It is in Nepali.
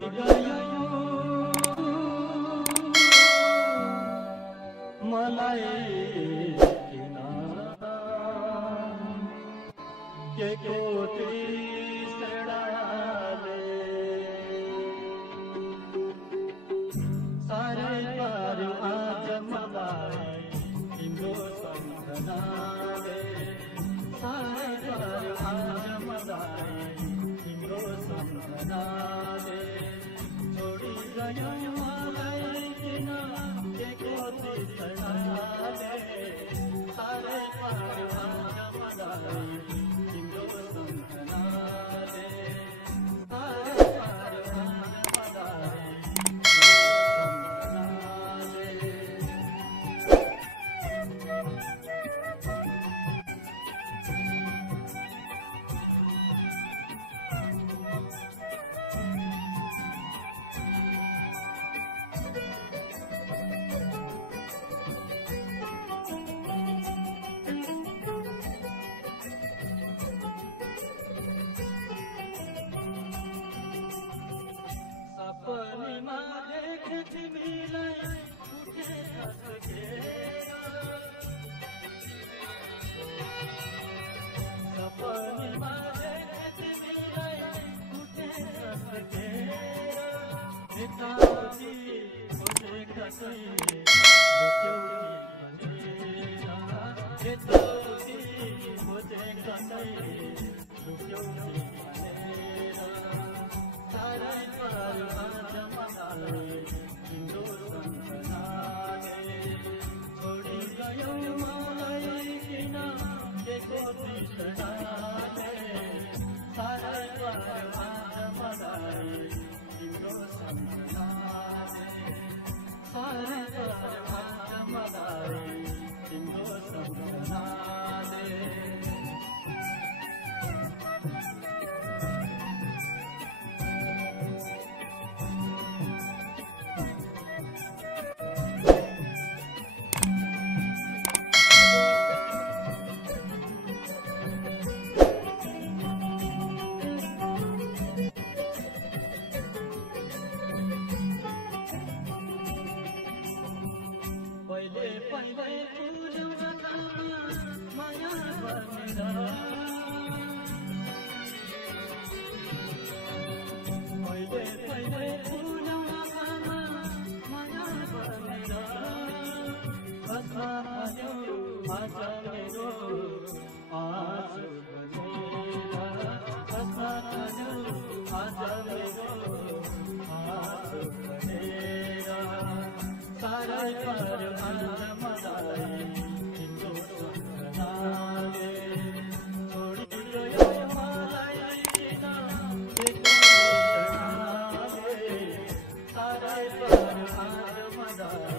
छोडी गयो मलाई किन के को तृष्णाले साह्रै पार्यो आज मलाई तिम्रो सम्झनाले साह्रै पार्यो आज मलाई तिम्रो सम्झनाले छोडी गयो मलाई किन के को तृष्णाले साह्रै पार्यो आज मलाई तिम्रो सम्झनाले साह्रै पार्यो आज मलाई सपनीमा देखे तिमीलाई उठेर सकेर सपनीमा देखे तिमीलाई उठेर सकेर यताउति खोजेका कहिले लुक्यौटी भनेर यताउति खोजेका कहिले लुक्यौटी भनेर साह्रै पार्यो आज मलाई तिम्रो सम्झनाले छोडी गयो मलाई किन के को तृष्णाले साह्रै पार्यो आज मलाई तिम्रो सम्झनाले साह्रै पार्यो आज मलाई तिम्रो सम्झनाले पहिले पहिले तुझ्यौ गाउँमा माया भनेर पहिले पहिले तुझ्यौ गाउँमा माया भनेर कसमा भन्यौ आज मेरो आँसु भनेर कसमा भन्यौ आज मेरो आँसु भनेर साह्रै पार्यो आज मलाई तिम्रो सम्झनाले छोडी गयो मलाई किन के को तृष्णाले साह्रै पार्यो आज मलाई